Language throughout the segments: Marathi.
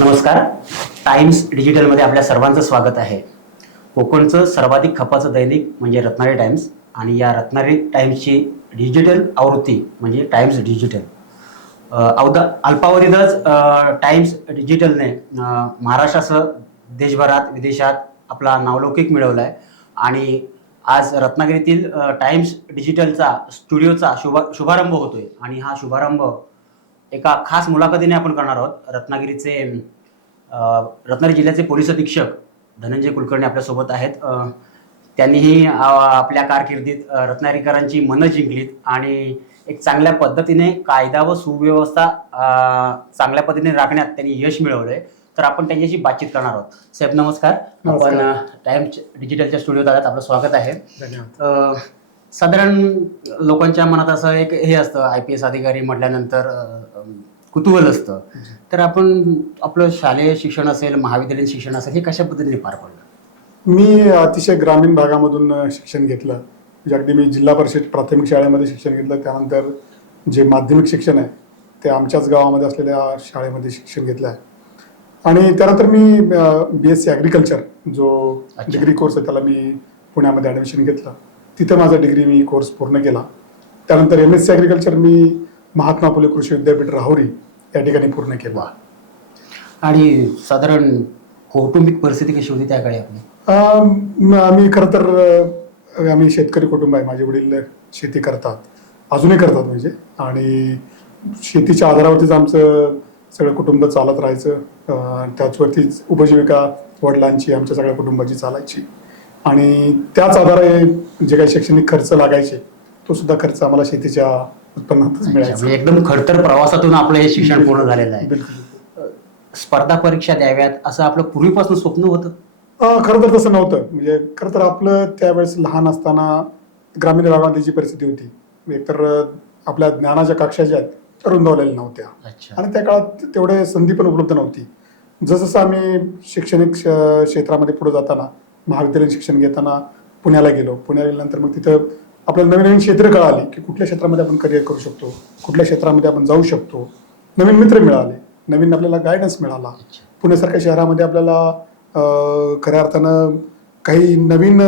नमस्कार. टाइम्स डिजिटलमध्ये आपल्या सर्वांचं स्वागत आहे. कोकणचं सर्वाधिक खपाचं दैनिक म्हणजे रत्नागिरी टाइम्स आणि या रत्नागिरी टाइम्सची डिजिटल आवृत्ती म्हणजे टाइम्स डिजिटल. अल्पावधीतच टाइम्स डिजिटलने महाराष्ट्रासह देशभरात विदेशात आपला नावलौकिक मिळवला आहे आणि आज रत्नागिरीतील टाइम्स डिजिटलचा स्टुडिओचा शुभारंभ होतोय आणि हा शुभारंभ एका खास मुलाखतीने आपण करणार आहोत. रत्नागिरी जिल्ह्याचे पोलीस अधीक्षक धनंजय कुलकर्णी आपल्यासोबत आहेत. त्यांनीही आपल्या कारकिर्दीत रत्नागिरीकरांची मनं जिंकलीत आणि एक चांगल्या पद्धतीने कायदा व सुव्यवस्था चांगल्या पद्धतीने राखण्यात त्यांनी यश मिळवलंय. तर आपण त्यांच्याशी बातचीत करणार आहोत. साहेब नमस्कार. आपण टाइम्स डिजिटलच्या स्टुडिओत आलात, आपलं स्वागत आहे. धन्यवाद. साधारण लोकांच्या मनात असं एक हे असतं, IPS अधिकारी म्हटल्यानंतर कुतूहल असतं. तर आपण आपलं शालेय शिक्षण असेल, महाविद्यालयीन शिक्षण असेल, हे कशा पद्धतीने पार पडलं? मी अतिशय ग्रामीण भागामधून शिक्षण घेतलं. म्हणजे अगदी मी जिल्हा परिषद प्राथमिक शाळेमध्ये शिक्षण घेतलं. त्यानंतर जे माध्यमिक शिक्षण आहे ते आमच्याच गावामध्ये असलेल्या शाळेमध्ये शिक्षण घेतलं आहे. आणि त्यानंतर मी BSc ॲग्रिकल्चर जो डिग्री कोर्स आहे त्याला मी पुण्यामध्ये ॲडमिशन घेतलं. तिथं माझा डिग्री मी कोर्स पूर्ण केला. त्यानंतर MSc ॲग्रिकल्चर मी महात्मा फुले कृषी विद्यापीठ राहुरी या ठिकाणी पूर्ण केला. आणि साधारण कौटुंबिक परिस्थिती कशी होती त्याकडे आपली? मी खरं तर आम्ही शेतकरी कुटुंब आहे. माझे वडील शेती करतात, अजूनही करतात म्हणजे. आणि शेतीच्या आधारावरतीच आमचं सगळं कुटुंब चालत राहायचं. त्याचवरतीच उपजीविका वडिलांची आमच्या सगळ्या कुटुंबाची चालायची. आणि त्याच आधारे जे काही शैक्षणिक खर्च लागायचे तो सुद्धा खर्च आम्हाला शेतीच्या उत्पन्नातच मिळायचा. म्हणजे एकदम खडतर प्रवासातून आपलं हे शिक्षण पूर्ण झालेलं आहे. स्पर्धा परीक्षा द्याव्यात असं आपलं पूर्वीपासून स्वप्न होतं? खरं तर तसं नव्हतं. म्हणजे खरं तर आपलं त्यावेळेस लहान असताना ग्रामीण भागामध्ये जी परिस्थिती होती, एकतर आपल्या ज्ञानाच्या कक्षा ज्या आहेत त्या रुंदावलेल्या नव्हत्या. आणि त्या काळात तेवढे संधी पण उपलब्ध नव्हती. जसं आम्ही शैक्षणिक क्षेत्रामध्ये पुढे जाताना, महाविद्यालयीन शिक्षण घेताना पुण्याला गेलो. पुण्याला गेल्यानंतर मग तिथं आपल्याला नवीन नवीन क्षेत्र कळाली की कुठल्या क्षेत्रामध्ये आपण करिअर करू शकतो, कुठल्या क्षेत्रामध्ये आपण जाऊ शकतो. नवीन मित्र मिळाले, नवीन आपल्याला गायडन्स मिळाला. पुण्यासारख्या शहरामध्ये आपल्याला खऱ्या अर्थानं काही नवीन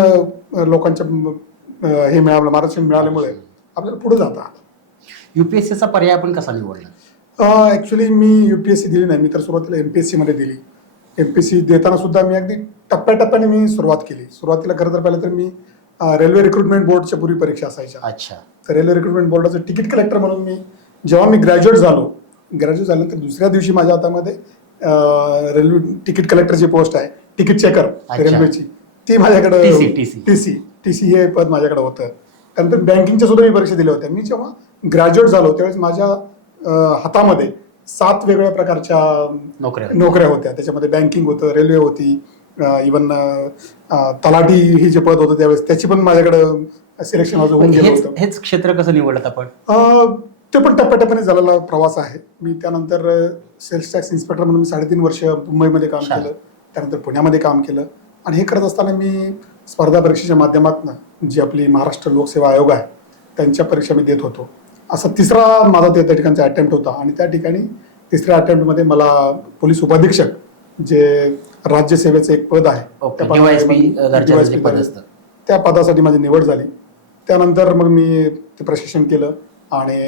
लोकांच्या हे मिळालं, मार्गदर्शन मिळाल्यामुळे आपल्याला पुढे जाता आलं. UPSCचा पर्याय आपण कसा निवडला? ॲक्च्युली मी UPSC दिली नाही. मी तर सुरुवातीला MPSC मध्ये दिली. MPSC देताना सुद्धा मी अगदी टप्प्याटप्प्याने मी सुरुवात केली. सुरुवातीला खरं तर पहिलं तर मी रेल्वे रिक्रुटमेंट बोर्डच्या पूर्वी परीक्षा असायच्या. अच्छा. तर रेल्वे रिक्रुटमेंट बोर्डाचं तिकीट कलेक्टर म्हणून मी जेव्हा मी ग्रॅज्युएट झाल्यानंतर दुसऱ्या दिवशी माझ्या हातामध्ये रेल्वे तिकीट कलेक्टरची पोस्ट आहे, तिकीट चेकर रेल्वेची, ती माझ्याकडे TC हे पद माझ्याकडे होतं. त्यानंतर बँकिंगच्या सुद्धा मी परीक्षा दिल्या होत्या. मी जेव्हा ग्रॅज्युएट झालो त्यावेळेस माझ्या हातामध्ये 7 वेगवेगळ्या प्रकारच्या नोकऱ्या होत्या. त्याच्यामध्ये बँकिंग होतं, रेल्वे होती, इवन तलाठी ही जे पद होतं त्यावेळेस त्याची पण माझ्याकडं सिलेक्शन होऊन गेलं होतं. हेच क्षेत्र कसं निवडलं आपण? ते पण टप्प्याटप्प्याने झालेला प्रवास आहे. मी त्यानंतर सेल्स टॅक्स इन्स्पेक्टर म्हणून 3.5 वर्ष मुंबईमध्ये काम केलं. त्यानंतर पुण्यामध्ये काम केलं. आणि हे करत असताना मी स्पर्धा परीक्षेच्या माध्यमातून जी आपली महाराष्ट्र लोकसेवा आयोग आहे त्यांच्या परीक्षा मी देत होतो. असा तिसरा माझा त्या ठिकाणचा अटेम्प्ट होता. आणि त्या ठिकाणी तिसऱ्या अटेम्प्टमध्ये मला पोलीस उपाधीक्षक जे राज्यसेवेचं एक पद आहे त्या पदासाठी माझी निवड झाली. त्यानंतर मग मी ते प्रशिक्षण केलं आणि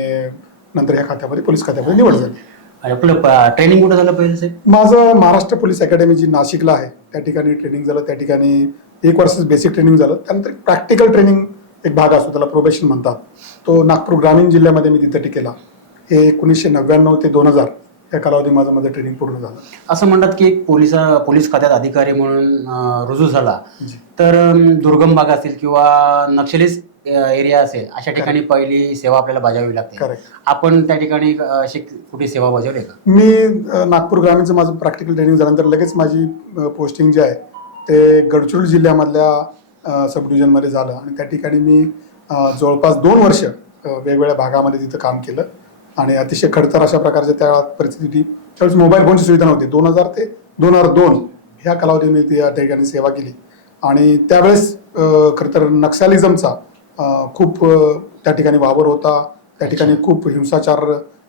नंतर ह्या खात्यामध्ये पोलीस खात्यामध्ये निवड झाली. आपलं ट्रेनिंग कुठं झालं पहिलं साहेब? माझं महाराष्ट्र पोलीस अकॅडमी जी नाशिकला आहे त्या ठिकाणी ट्रेनिंग झालं. त्या ठिकाणी 1 वर्ष बेसिक ट्रेनिंग झालं. त्यानंतर प्रॅक्टिकल ट्रेनिंग एक भाग असतो, त्याला प्रोबेशन म्हणतात, तो नागपूर ग्रामीण जिल्ह्यामध्ये मी तिथं केला. हे 1999 ते 2000 या कालावधी माझं ट्रेनिंग पूर्ण झालं. असं म्हणतात की एक पोलीस खात्यात अधिकारी म्हणून रुजू झाला तर दुर्गम भाग असेल किंवा नक्षलीस एरिया असेल अशा ठिकाणी पहिली सेवा आपल्याला बजावावी लागते. आपण त्या ठिकाणी अशी कुठे सेवा बजावली का? मी नागपूर ग्रामीणचं माझं प्रॅक्टिकल ट्रेनिंग झाल्यानंतर लगेच माझी पोस्टिंग जे आहे ते गडचिरोली जिल्ह्यामधल्या सब डिव्हिजनमध्ये झालं. आणि त्या ठिकाणी मी जवळपास 2 वर्ष वेगवेगळ्या भागामध्ये तिथं काम केलं. आणि अतिशय खडतर अशा प्रकारच्या त्या परिस्थिती, त्यावेळेस मोबाईल फोनची सुविधा नव्हती. 2000 ते 2002 ह्या कालावधीत मी त्या ठिकाणी सेवा केली. आणि त्यावेळेस खरं तर नक्षलिझमचा खूप त्या ठिकाणी वावर होता. त्या ठिकाणी खूप हिंसाचार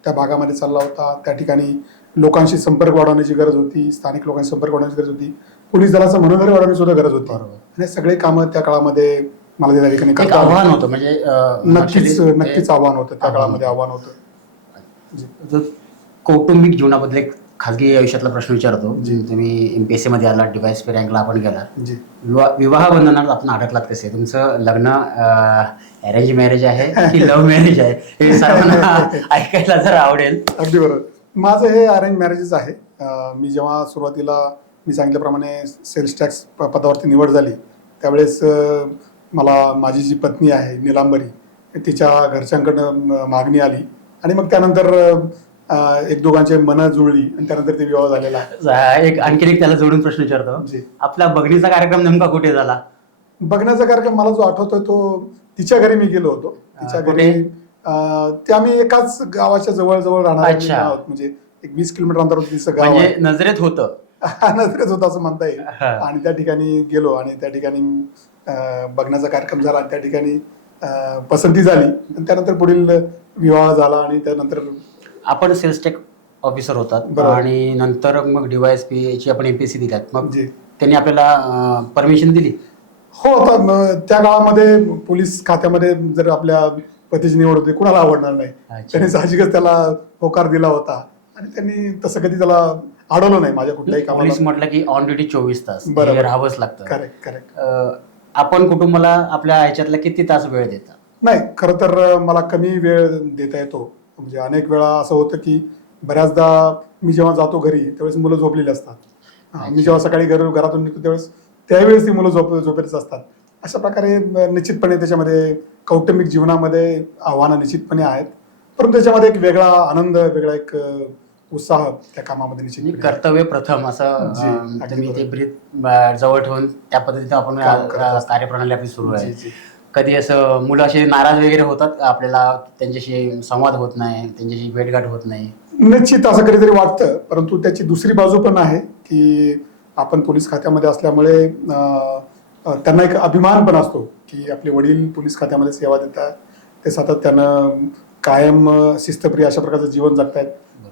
त्या भागामध्ये चालला होता. त्या ठिकाणी लोकांशी संपर्क वाढवण्याची गरज होती, स्थानिक लोकांशी संपर्क वाढवण्याची गरज होती, पोलीस दलाचं मनोधैर्य वाढवण्याची सुद्धा गरज होती. बरोबर. आणि सगळे कामं त्या काळामध्ये मला त्या ठिकाणी एक करता आली. आव्हान होतं म्हणजे नक्कीच आव्हान होतं त्या काळामध्ये, आव्हान होतं. जो कौटुंबिक जीवनाबद्दल एक खाजगी आयुष्यातला प्रश्न विचारतो. तुम्ही MPSC मध्ये आलात, DYSP रँकला आपण गेलात, जी विवाह बंधनात आपण अडकलात कसे? तुमचं लग्न अरेंज मॅरेज आहे की लव्ह मॅरेज आहे हे सर्वांना ऐकायला जर आवडेल. अगदी बरोबर. माझं हे अरेंज मॅरेजच आहे. मी जेव्हा सुरुवातीला मी सांगितल्याप्रमाणे सेल्स टॅक्स पदावरती निवड झाली त्यावेळेस मला माझी जी पत्नी आहे निलांबरी तिच्या घरच्यांकडनं मागणी आली आणि मग त्यानंतर एक दोघांचे मनं जुळली आणि त्यानंतर ते विवाह झालेला आहे. एक आणखीन एक त्याला जोडून प्रश्न विचारतो. जी. आपला बघणीचा कार्यक्रम नेमका कुठे झाला? बघण्याचा कार्यक्रम मला जो आठवतोय तो तिच्या घरी मी गेलो होतो. तिच्या घरी ते आम्ही एकाच गावाच्या जवळ राहणार आहोत, म्हणजे एक 20 किलोमीटर अंतरावर तिचं गाव म्हणजे आहे. नजरेत होतं. नजरेत होतं असं म्हणता येईल. आणि त्या ठिकाणी गेलो आणि त्या ठिकाणी बघण्याचा कार्यक्रम झाला आणि त्या ठिकाणी पसंती झाली आणि त्यानंतर पुढील विवाह झाला आणि त्यानंतर आपण सेल्स टॅक्स ऑफिसर होतात बरोबर. आणि नंतर मग DYSP ची आपण MPSC दिल्यात, मग जी. त्यांनी आपल्याला परमिशन दिली? हो, आता त्या काळामध्ये पोलीस खात्यामध्ये जर आपल्या पतीची निवड होते कुणाला आवडणार नाही. त्यांनी साहजिकच त्याला होकार दिला होता आणि त्यांनी तसं कधी त्याला अडवलं नाही माझ्या कुठल्याही पोलीस कामाला. म्हटलं की ऑन ड्युटी 24 तास बरोबर. हे राहावंच लागतं. करेक्ट. आपण कुटुंबाला आपल्या ह्याच्यातला किती तास वेळ देता? नाही, खरं तर मला कमी वेळ देता येतो. म्हणजे अनेक वेळा असं होतं की बऱ्याचदा मी जेव्हा जातो घरी त्यावेळेस मुलं झोपलेली असतात. मी जेव्हा सकाळी घरातून निघतो त्यावेळेस त्यावेळेस ती मुलं झोपेतच असतात. अशा प्रकारे निश्चितपणे त्याच्यामध्ये कौटुंबिक जीवनामध्ये आव्हानं निश्चितपणे आहेत, परंतु त्याच्यामध्ये एक वेगळा आनंद, वेगळा एक उत्साह त्या कामामध्ये निश्चित. कर्तव्य प्रथम असं तुम्ही ते ब्रीथ जवळ ठेवून त्या पद्धतीने आपण कार्यप्रणाली आपली सुरू आहे. कधी असं मुलं असे नाराज वगैरे होतात आपल्याला, त्यांच्याशी संवाद होत नाही, त्यांच्याशी भेटगाठ होत नाही? निश्चित असं कधीतरी वाटतं, परंतु त्याची दुसरी बाजू पण आहे की आपण पोलीस खात्यामध्ये असल्यामुळे त्यांना एक अभिमान पण असतो की आपले वडील पोलीस खात्यामध्ये सेवा देतात, ते सातत्यानं कायम शिस्तप्रिय अशा प्रकारचं जीवन जगतायत.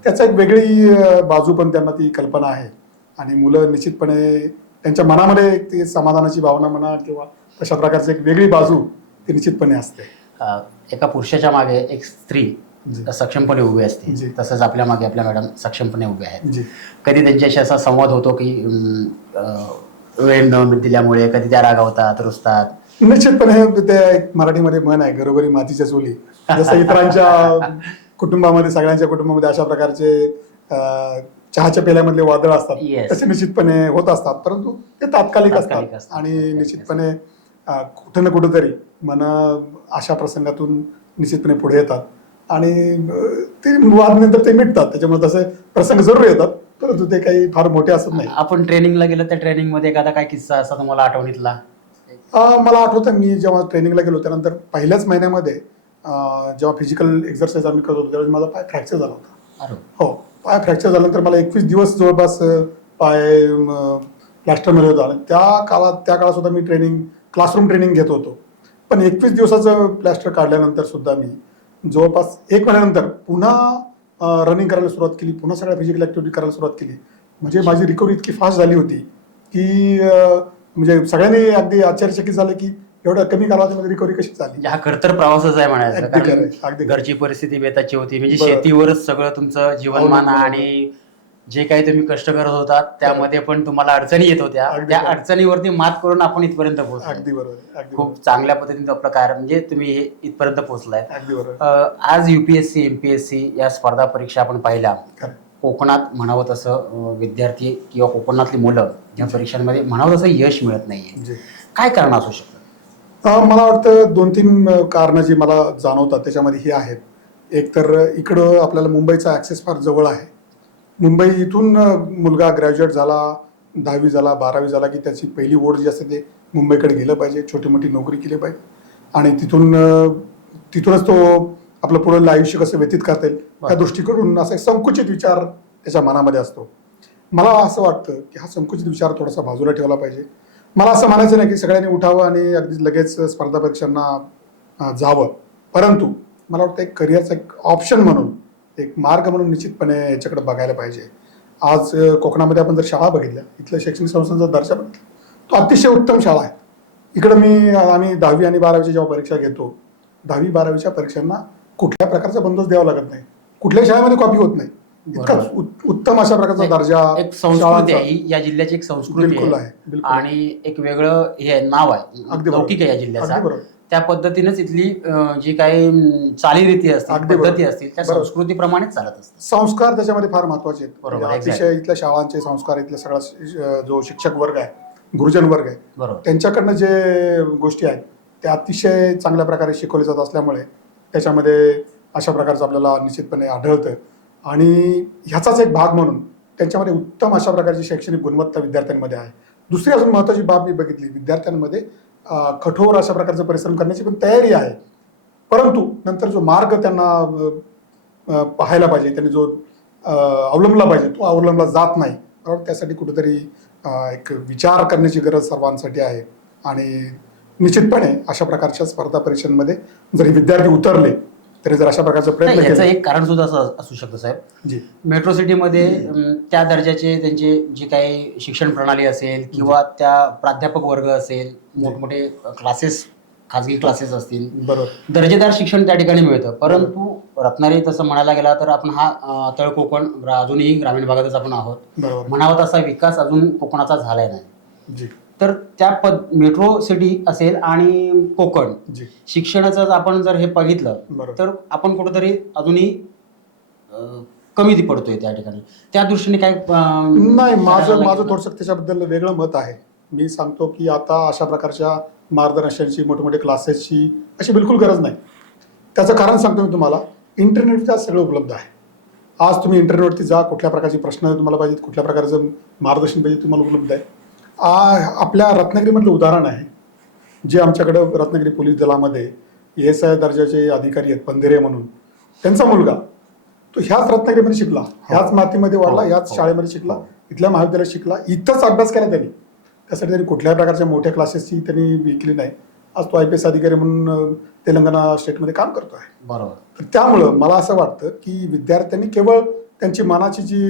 त्याचा एक वेगळी बाजू पण त्यांना ती कल्पना आहे आणि मुलं निश्चितपणे त्यांच्या मनामध्ये ती समाधानाची भावना म्हणा किंवा तशा प्रकारची एक वेगळी बाजू ती निश्चितपणे असते. एका पुरुषाच्या मागे एक स्त्री सक्षमपणे उभी असते, तसंच आपल्या मागे आपल्या मॅडम सक्षमपणे उभे आहेत. कधी त्यांच्याशी असा संवाद होतो की वेळ न दिल्यामुळे कधी त्या रागावतात, रुसतात? निश्चितपणे ते एक मराठीमध्ये म्हण आहे, घरोघरी मातीच्या चुली. जसं इतरांच्या कुटुंबामध्ये, सगळ्यांच्या कुटुंबामध्ये अशा प्रकारचे चहाच्या पेल्यामधले वादळ असतात, तसे निश्चितपणे होत असतात, परंतु ते तात्कालिक असतात आणि निश्चितपणे कुठं ना कुठंतरी मन अशा प्रसंगातून निश्चितपणे पुढे येतात आणि ते वाद नंतर ते मिटतात. त्याच्यामुळे तसे प्रसंग जरूर येतात, परंतु ते काही फार मोठे असत नाही. आपण ट्रेनिंगला गेलो त्या ट्रेनिंग मध्ये एखादा काय किस्सा असा तुम्हाला आठवणीतला? मला आठवतं मी जेव्हा ट्रेनिंगला गेलो त्यानंतर पहिल्याच महिन्यामध्ये जेव्हा फिजिकल एक्झरसाईज आम्ही करत होतो त्यावेळेस माझा पाय फ्रॅक्चर झाला होता. हो, पाय फ्रॅक्चर झाल्यानंतर मला 21 दिवस जवळपास पाय प्लॅस्टरमध्ये होता आणि त्या काळात सुद्धा मी क्लासरूम ट्रेनिंग घेत होतो. पण 21 दिवसाचं प्लॅस्टर काढल्यानंतर सुद्धा मी जवळपास 1 महिन्यानंतर पुन्हा रनिंग करायला सुरुवात केली, पुन्हा सगळ्या फिजिकल ऍक्टिव्हिटी करायला सुरुवात केली. म्हणजे माझी रिकव्हरी इतकी फास्ट झाली होती की म्हणजे सगळ्यांनी अगदी आश्चर्यचकित झालं की एवढ्या कमी कालावधीमध्ये रिकव्हरी कशी झाली. हा खरतर प्रवासच आहे म्हणायचं, अगदी घरची परिस्थिती बेताची होती, म्हणजे शेतीवरच सगळं तुमचं जीवनमान आणि जे काही तुम्ही कष्ट करत होता त्यामध्ये पण तुम्हाला अडचणी येत होत्या, त्या अडचणीवरती मात करून आपण इथपर्यंत पोहोचलो. अगदी बरोबर. खूप चांगल्या पद्धतीने आपलं कार्य म्हणजे तुम्ही हे इथपर्यंत पोहोचलाय. अगदी बरोबर. आज UPSC MPSC या स्पर्धा परीक्षा आपण पाहिल्या, कोकणात म्हणावं तसं विद्यार्थी किंवा कोकणातली मुलं या परीक्षांमध्ये म्हणावं तसं यश मिळत नाहीये. काय कारण असू शकतं? मला वाटतं 2-3 कारणं जी मला जाणवतात त्याच्यामध्ये ही आहेत. एक तर इकडं आपल्याला मुंबईचा ॲक्सेस फार जवळ आहे. मुंबई इथून मुलगा ग्रॅज्युएट झाला, 10वी झाला, 12वी झाला की त्याची पहिली ओढ जी असते ते मुंबईकडे गेलं पाहिजे, छोटी मोठी नोकरी केली पाहिजे आणि तिथूनच तो आपलं पुढील आयुष्य कसं व्यतीत करता येईल त्या दृष्टीकडून असा एक संकुचित विचार त्याच्या मनामध्ये असतो. मला असं वाटतं की हा संकुचित विचार थोडासा बाजूला ठेवला पाहिजे. मला असं म्हणायचं नाही की सगळ्यांनी उठावं आणि अगदी लगेच स्पर्धा परीक्षांना जावं, परंतु मला वाटतं एक करिअरचा एक ऑप्शन म्हणून एक मार्ग म्हणून निश्चितपणे याच्याकडे बघायला पाहिजे. आज कोकणामध्ये आपण जर शाळा बघितल्या, इथल्या शैक्षणिक संस्थांचा दर्जा बघितला, तो अतिशय उत्तम शाळा आहे. इकडं आम्ही 10वी आणि 12वीची जेव्हा परीक्षा घेतो, 10वी 12वीच्या परीक्षांना कुठल्या प्रकारचा बंदोबस्त द्यावा लागत नाही, कुठल्याही शाळेमध्ये कॉपी होत नाही. इतका उत्तम अशा प्रकारचा दर्जा एक संस्कृती आहे, या जिल्ह्याची एक संस्कृती बिलकुल आहे आहे, बिलकुल. आणि एक वेगळं हे नाव आहे, अगदी बरोबर. लौकिक आहे या जिल्ह्याचा. अगदी बरोबर. त्या पद्धतीनेच इथली जी काही चालीरीती असतील, अगदी बरोबर. पद्धती असतील, त्या बरोबर. संस्कृतीप्रमाणेच चालत असतात. संस्कार त्याच्यामध्ये फार महत्वाचे आहेत. बरोबर, म्हणजे exactly. अतिशय इथल्या शाळांचे संस्कार, इथल्या सगळा जो शिक्षक वर्ग आहे, गुरुजन वर्ग आहे, बरोबर. त्यांच्याकडनं जे गोष्टी आहेत त्या अतिशय चांगल्या प्रकारे शिकवल्या जात असल्यामुळे त्याच्यामध्ये अशा प्रकारचं आपल्याला निश्चितपणे आढळतं. आणि ह्याचाच एक भाग म्हणून त्यांच्यामध्ये उत्तम अशा प्रकारची शैक्षणिक गुणवत्ता विद्यार्थ्यांमध्ये आहे. दुसरी अजून महत्वाची बाब मी बघितली, विद्यार्थ्यांमध्ये कठोर अशा प्रकारचं परिश्रम करण्याची पण तयारी आहे, परंतु नंतर जो मार्ग त्यांना पाहायला पाहिजे, त्यांनी जो अवलंबला पाहिजे, तो अवलंबला जात नाही. बरोबर, त्यासाठी कुठेतरी एक विचार करण्याची गरज सर्वांसाठी आहे. आणि निश्चितपणे अशा प्रकारच्या स्पर्धा परीक्षांमध्ये जरी विद्यार्थी उतरले तरी जर अशा प्रकारचा प्रयत्न नाही, याचं केला. एक कारण सुद्धा असं असू शकतं साहेब. जी मेट्रो सिटीमध्ये त्या दर्जाचे त्यांचे जी काही शिक्षण प्रणाली असेल किंवा त्या प्राध्यापक वर्ग असेल, मोठमोठे क्लासेस, खाजगी क्लासेस असतील, बरोबर, दर्जेदार शिक्षण त्या ठिकाणी मिळतं. परंतु रत्नागिरी तसं म्हणायला गेला तर आपण हा तळ कोकण अजूनही ग्रामीण भागातच आपण आहोत. बरोबर. म्हणावा तसा विकास अजून कोकणाचा झालाय नाही. जी तर त्या मेट्रो सिटी असेल आणि कोकण जी शिक्षणाचं आपण जर हे बघितलं बरोबर. तर आपण कुठेतरी अजूनही कमी पडतोय त्या ठिकाणी. त्या दृष्टीने काय नाही, माझं करायला माझं लागेल? थोडंसं त्याच्याबद्दल वेगळं मत आहे. मी सांगतो की आता अशा प्रकारच्या मार्गदर्शनाची, मोठमोठे क्लासेसची अशी बिलकुल गरज नाही. त्याचं कारण सांगतो मी तुम्हाला, इंटरनेटच्या सगळं उपलब्ध आहे. आज तुम्ही इंटरनेटवरती जा, कुठल्या प्रकारचे प्रश्न तुम्हाला पाहिजेत, कुठल्या प्रकारचं मार्गदर्शन पाहिजे तुम्हाला उपलब्ध आहे. आपल्या रत्नागिरीमधलं उदाहरण आहे, जे आमच्याकडं रत्नागिरी पोलीस दलामध्ये ASI दर्जाचे अधिकारी आहेत, पंधेरे म्हणून, त्यांचा मुलगा तो ह्याच रत्नागिरीमध्ये शिकला, ह्याच मातीमध्ये वाढला, ह्याच शाळेमध्ये शिकला, इथल्या महाविद्यालयात शिकला, इथंच अभ्यास केला त्यांनी. त्यासाठी त्यांनी कुठल्याही प्रकारच्या मोठ्या क्लासेसची त्यांनी विकली नाही. आज तो IPS अधिकारी म्हणून तेलंगणा स्टेटमध्ये काम करतो आहे. बरोबर. तर त्यामुळं मला असं वाटतं की विद्यार्थ्यांनी केवळ त्यांची मनाची जी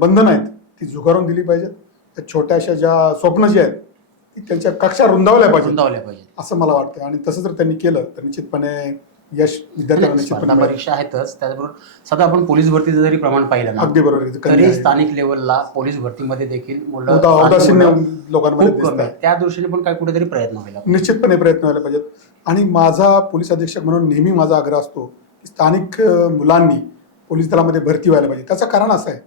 बंधनं आहेत ती झुगारून दिली पाहिजेत. त्या छोट्याशा ज्या स्वप्न जी आहेत ती त्यांच्या कक्षा रुंदावल्या पाहिजे असं मला वाटतं. आणि तसं जर त्यांनी केलं तर निश्चितपणे यश विद्यार्थ्यांना निश्चितपणे स्पर्धा मिळेल. परीक्षा आहेतच, त्याचबरोबर सध्या आपण पोलीस भरतीचं जरी प्रमाण पाहिलं ना, अगदी बरोबर आहे. कमी तरी आहे. स्थानिक लेवलला पोलीस भरतीमध्ये देखील मुलं औदासीन्य स्थानिक लोकांमध्ये खूप कमी दिसत आहेत. आहे. त्या दृष्टीने पण काय कुठेतरी प्रयत्न व्हायला पाहिजे. निश्चितपणे प्रयत्न व्हायला पाहिजेत. आणि माझा पोलीस अधीक्षक म्हणून नेहमी माझा आग्रह असतो की स्थानिक मुलांनी पोलीस दलामध्ये भरती व्हायला पाहिजे. त्याचं कारण असं आहे,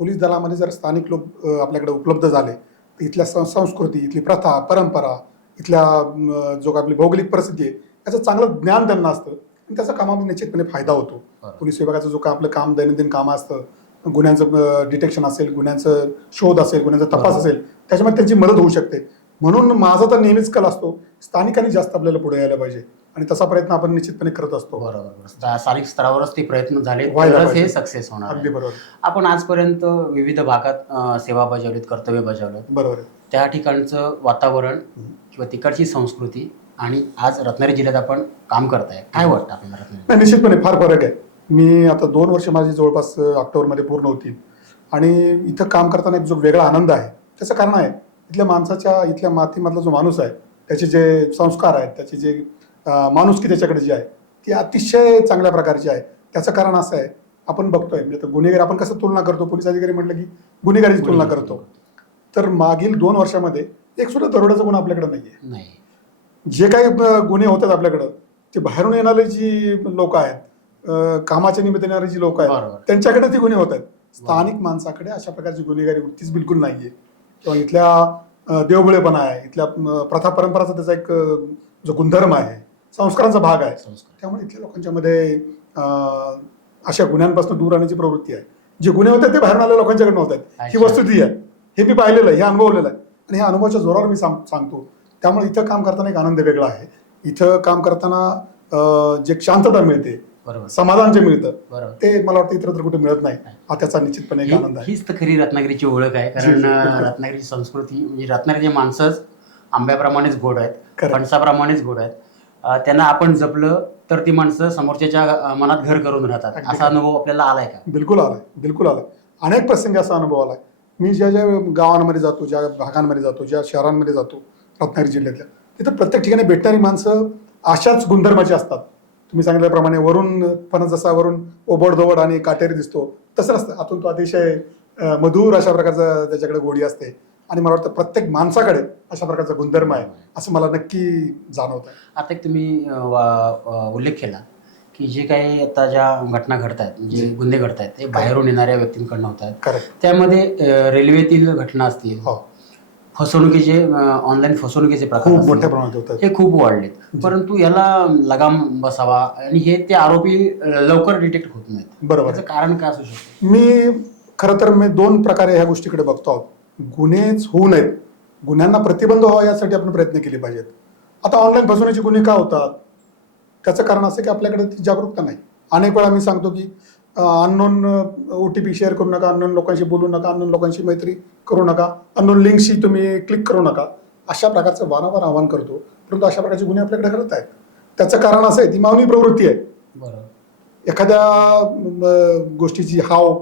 पोलीस दलामध्ये जर स्थानिक लोक आपल्याकडे उपलब्ध झाले तर इथल्या संस्कृती, इथली प्रथा, परंपरा, इथल्या जो आपली भौगोलिक परिस्थिती आहे त्याचं चांगलं ज्ञान त्यांना असतं आणि त्याचा कामामध्ये निश्चितपणे फायदा होतो. पोलीस विभागाचं जो काय आपलं काम, दैनंदिन काम असतं, गुन्ह्यांचं डिटेक्शन असेल, गुन्ह्यांचं शोध असेल, गुन्ह्यांचा तपास असेल, त्याच्यामध्ये त्यांची मदत होऊ शकते. म्हणून माझा तर नेहमीच कल असतो स्थानिकांनी जास्त आपल्याला पुढे यायला पाहिजे आणि तसा प्रयत्न आपण निश्चितपणे करत असतो. बरोबर. स्थानिक स्तरावरच ते प्रयत्न झाले व्हायला तरच पाहिजे. हे सक्सेस होणार आहे. अगदी बरोबर. आपण आजपर्यंत विविध भागात सेवा बजावलीत, कर्तव्य बजावलं, बरोबर आहे. त्या ठिकाणचं वातावरण किंवा तिकडची संस्कृती आणि आज रत्नागिरी जिल्ह्यात आपण काम करताय, काय वाटतं आपल्याला रत्नागिरी? नाही, निश्चितपणे फार फरक आहे. मी आता 2 वर्ष माझी जवळपास ऑक्टोबरमध्ये पूर्ण होतील आणि इथं काम करताना एक जो वेगळा आनंद आहे त्याचं कारण आहे इथल्या माणसाच्या, इथल्या मातीमधला जो माणूस आहे त्याचे जे संस्कार आहेत, त्याची जे माणुसकी त्याच्याकडे जी आहे ती अतिशय चांगल्या प्रकारची आहे. त्याचं कारण असं आहे, आपण बघतोय म्हणजे गुन्हेगार आपण कसं तुलना करतो, पोलीस अधिकारी म्हटलं की गुन्हेगारीची तुलना करतो, तर मागील 2 वर्षामध्ये एक सुद्धा दरोड्याचा गुन्हा आपल्याकडे नाहीये. जे काही गुन्हे होतात आपल्याकडं ते बाहेरून येणारे जी लोक आहेत, कामाच्या निमित्ताने येणारी जी लोक आहेत त्यांच्याकडे ते गुन्हे होत आहेत. स्थानिक माणसाकडे अशा प्रकारची गुन्हेगारी वृत्तीच बिलकुल नाहीये. किंवा इथल्या देवबुळेपणा आहे, इथल्या प्रथा परंपराचा त्याचा एक जो गुणधर्म आहे, संस्कारांचा भाग आहे. त्यामुळे इथल्या लोकांच्या मध्ये अशा गुन्ह्यांपासून दूर राहण्याची प्रवृत्ती आहे. जे गुन्हे होतात ते बाहेर आलेल्या लोकांच्याकडे होत आहेत. ही वस्तुस्थिती आहे, हे मी पाहिलेलं आहे, हे अनुभवलेलं आहे आणि ह्या अनुभवाच्या जोरावर मी सांगतो. त्यामुळे इथं काम करताना एक आनंद वेगळा आहे. इथं काम करताना जे शांतता मिळते, समाधान जे मिळतं ते मला वाटतं इतर कुठे मिळत नाही. हा त्याचा निश्चितपणे एक आनंद आहे. हीच तर खरी रत्नागिरीची ओळख आहे. कारण रत्नागिरीची संस्कृती म्हणजे रत्नागिरीची माणसंच आंब्याप्रमाणेच गोड आहेत, फणसाप्रमाणेच गोड आहेत. त्यांना आपण जपलं तर ती माणसं समोरच्याच्या मनात घर करून राहतात. अगदी असा अनुभव आपल्याला आलाय का? बिलकुल आलाय, बिलकुल आलाय. अनेक प्रसंगी असा अनुभव आलाय. मी ज्या ज्या गावांमध्ये जातो, ज्या भागांमध्ये जातो, ज्या शहरांमध्ये जातो रत्नागिरी जिल्ह्यातल्या, तिथं प्रत्येक ठिकाणी भेटणारी माणसं अशाच गुणधर्माची असतात. तुम्ही सांगितल्याप्रमाणे वरून फणस जसा वरून ओबडधोबड आणि काटेरी दिसतो तसं नसतं. आतून तो अतिशय मधुर अशा प्रकारचा त्याच्याकडे गोडी असते. आणि मला वाटतं प्रत्येक माणसाकडे अशा प्रकारचा गुणधर्म आहे असं मला नक्की जाणवत आहे. आता एक तुम्ही उल्लेख केला की जे काही आता ज्या घटना घडत आहेत, जे गुन्हे घडत आहेत ते बाहेरून येणाऱ्या व्यक्तींकडनं होत आहेत. करेक्ट. त्यामध्ये रेल्वेतील घटना असतील, हो, फसवणुकीचे ऑनलाईन फसवणुकीचे प्रकार खूप असतील, मोठ्या प्रमाणात होतात. हे खूप वाढलेत. परंतु याला लगाम बसावा आणि हे ते आरोपी लवकर डिटेक्ट होत नाहीत. बरोबर. त्याचं कारण काय असू शकतं? मी खरं तर मी दोन प्रकारे ह्या गोष्टीकडे बघतो आहोत. गुन्हेच होऊ नयेत, गुन्ह्यांना प्रतिबंध व्हावा यासाठी आपण प्रयत्न केले पाहिजेत. आता ऑनलाईन फसवण्याचे गुन्हे का होतात? त्याचं कारण असं की आपल्याकडे ती जागरूकता नाही. अनेक वेळा मी सांगतो की अननोन OTP शेअर करू नका, अननोन लोकांशी बोलू नका, अननोन लोकांशी मैत्री करू नका, अननोन लिंकशी तुम्ही क्लिक करू नका, अशा प्रकारचं वारंवार आवाहन करतो. परंतु अशा प्रकारचे गुन्हे आपल्याकडे घडत आहेत. त्याचं कारण असं आहे ती मानवी प्रवृत्ती आहे. बरोबर. एखाद्या गोष्टीची हाव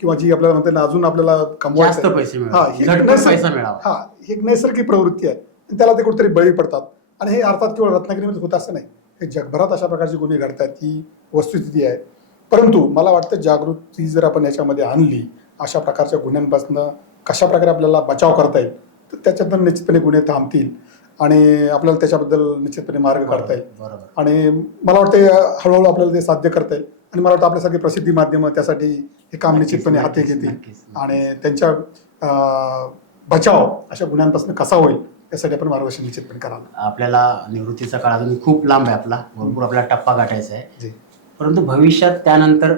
किंवा जी आपल्याला म्हणते ना अजून आपल्याला जास्त कमवायचं पैसे हा, मिळावे, ही झटपट नैसर्गिक- पैसा मिळावा. हा, ही एक नैसर्गिक प्रवृत्ती आहे आणि त्याला ते कुठेतरी बळी पडतात. आणि हे अर्थात केवळ रत्नागिरीमध्ये होत असं नाही, हे जगभरात अशा प्रकारचे गुन्हे घडतात. ही वस्तुस्थिती आहे. परंतु मला वाटतं जागृती जर आपण याच्यामध्ये आणली, अशा प्रकारच्या गुन्ह्यांपासून कशा प्रकारे आपल्याला बचाव करता येईल, तर त्याच्यातून निश्चितपणे गुन्हे थांबतील आणि आपल्याला त्याच्याबद्दल निश्चितपणे मार्ग काढता येईल. बरोबर. आणि मला वाटतं हळूहळू आपल्याला ते साध्य करता येईल. आणि मला वाटतं आपल्यासारखी प्रसिद्धी माध्यमं त्यासाठी हे काम निश्चितपणे हाती घेतील आणि त्यांच्या बचाव अशा गुन्ह्यांपासून कसा होईल यासाठी आपण मार्गदर्शन निश्चितपणे करावं. आपल्याला निवृत्तीचा काळ अजून खूप लांब आहे, आपला भरपूर आपल्याला टप्पा गाठायचा आहे. जी. परंतु भविष्यात त्यानंतर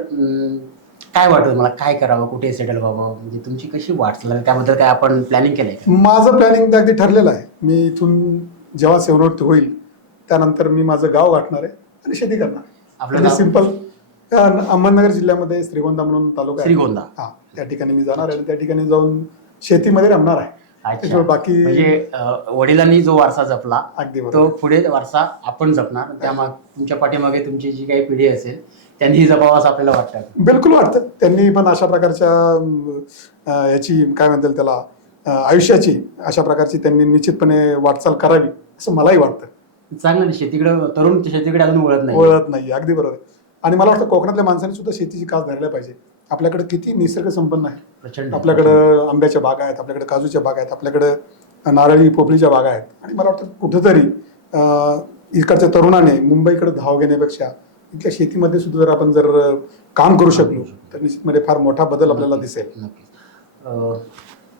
काय वाटतं मला, काय करावं, कुठे सेटल व्हावं, म्हणजे तुमची कशी वाटचाल आहे? त्याबद्दल काय आपण प्लॅनिंग केलंय का? माझं प्लॅनिंग अगदी ठरलेलं आहे. मी इथून जेव्हा सेवानिवृत्त होईल त्यानंतर मी माझं गाव गाठणार आहे आणि शेती करणार. आपलं म्हणजे सिंपल अहमदनगर जिल्ह्यामध्ये श्रीगोंदा म्हणून तालुका आहे. श्रीगोंदा. हा, त्या ठिकाणी मी जाणार आहे आणि त्या ठिकाणी जाऊन शेतीमध्ये रमणार आहे. अच्छा. त्याच्यामुळे बाकी म्हणजे वडिलांनी जो वारसा जपला अगदी तो बरोबर. पुढे वारसा आपण जपणार. तुमच्या पाठीमागे तुमची जी काही पिढी असेल त्यांनी जपावं असं आपल्याला वाटतं. बिलकुल वाटतं. त्यांनी पण अशा प्रकारच्या याची काय म्हणतील त्याला आयुष्याची अशा प्रकारची त्यांनी निश्चितपणे वाटचाल करावी असं मलाही वाटतं. चांगलं नाही, शेतीकडे तरुण शेतीकडे अजून वळत नाही. वळत नाही. अगदी बरोबर आहे. आणि मला वाटतं कोकणातल्या माणसांनी सुद्धा शेतीची कास धरल्या पाहिजे. आपल्याकडे किती निसर्ग संपन्न आहे. प्रचंड. आपल्याकडं आंब्याच्या बागा आहेत, आपल्याकडे काजूच्या बागा आहेत, आपल्याकडं नारळी पोपळीच्या बागा आहेत. आणि मला वाटतं कुठंतरी इकडच्या तरुणाने मुंबईकडे धाव घेण्यापेक्षा इथल्या शेतीमध्ये सुद्धा जर आपण जर काम करू शकलो तर निश्चितमध्ये फार मोठा बदल आपल्याला दिसेल. नक्कीच.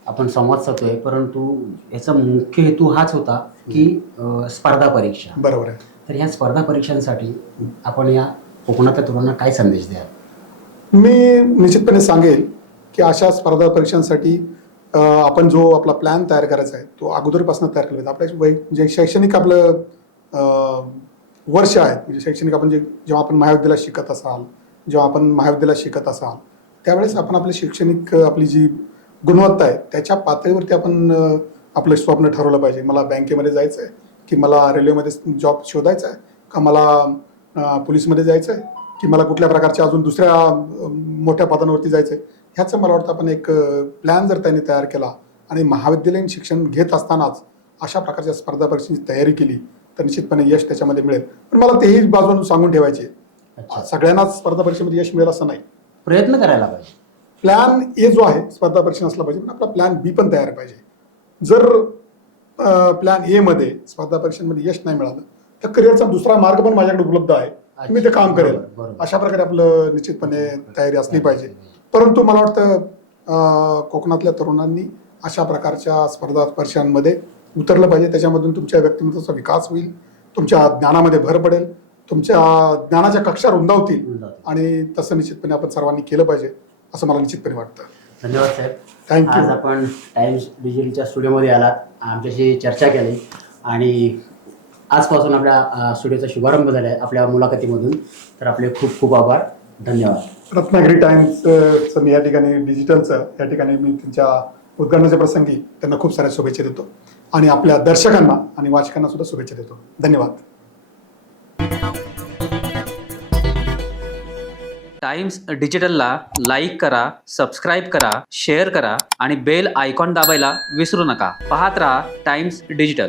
आपण संवाद साधतोय, परंतु याचा मुख्य हेतू हाच होता की स्पर्धा परीक्षा. बरोबर आहे. तर ह्या स्पर्धा परीक्षांसाठी आपण या कोकणातल्या तरुणांना काय संदेश द्याल? मी निश्चितपणे सांगेल की अशा स्पर्धा परीक्षांसाठी आपण जो आपला प्लॅन तयार करायचा आहे तो अगोदरपासून तयार केला पाहिजे. आपलं जे शैक्षणिक आपलं वर्ष आहेत, म्हणजे शैक्षणिक आपण जेव्हा आपण महाविद्यालयात शिकत असाल, त्यावेळेस आपण आपली शैक्षणिक आपली जी गुणवत्ता आहे त्याच्या पातळीवरती आपण आपलं स्वप्न ठरवलं पाहिजे. मला बँकेमध्ये जायचं आहे की मला रेल्वेमध्ये जॉब शोधायचा आहे का मला पोलीसमध्ये जायचं आहे की मला कुठल्या प्रकारच्या अजून दुसऱ्या मोठ्या पदांवरती जायचं आहे, ह्याचं मला वाटतं आपण एक प्लॅन जर त्यांनी तयार केला आणि महाविद्यालयीन शिक्षण घेत असतानाच अशा प्रकारच्या स्पर्धा परीक्षेची तयारी केली तर निश्चितपणे यश त्याच्यामध्ये मिळेल. पण मला तेही बाजून सांगून ठेवायचे, सगळ्यांनाच स्पर्धा परीक्षेमध्ये यश मिळेल असं नाही. प्रयत्न करायला पाहिजे. प्लॅन ए जो आहे स्पर्धा परीक्षा असला पाहिजे, पण आपला प्लॅन बी पण तयार पाहिजे. जर प्लॅन ए मध्ये स्पर्धा परीक्षांमध्ये यश नाही मिळालं तर करिअरचा दुसरा मार्ग पण माझ्याकडे उपलब्ध आहे, मी ते काम करेल. अशा प्रकारे आपलं निश्चितपणे तयारी असली पाहिजे. परंतु मला वाटतं कोकणातल्या तरुणांनी अशा प्रकारच्या स्पर्धा परीक्षांमध्ये उतरलं पाहिजे. त्याच्यामधून तुमच्या व्यक्तिमत्वाचा विकास होईल, तुमच्या ज्ञानामध्ये भर पडेल, तुमच्या ज्ञानाच्या कक्षा रुंदावतील आणि तसं निश्चितपणे आपण सर्वांनी केलं पाहिजे असं मला निश्चितपणे वाटतं. धन्यवाद साहेब. थँक्यू. आज आपण टाइम्स डिजिटलच्या स्टुडिओमध्ये आलात, आमच्याशी चर्चा केली आणि आजपासून आपल्या स्टुडिओचा शुभारंभ झाला आहे आपल्या मुलाखतीमधून. तर आपले खूप खूप आभार. धन्यवाद. रत्नागिरी टाइम्सचं मी या ठिकाणी डिजिटलचं या ठिकाणी मी त्यांच्या उद्घाटनाच्या प्रसंगी त्यांना खूप साऱ्या शुभेच्छा देतो आणि आपल्या दर्शकांना आणि वाचकांना सुद्धा शुभेच्छा देतो. धन्यवाद. टाइम्स डिजिटलला लाईक करा, सबस्क्राईब करा, शेअर करा आणि बेल आयकॉन दाबायला विसरू नका. पाहत रहा टाइम्स डिजिटल.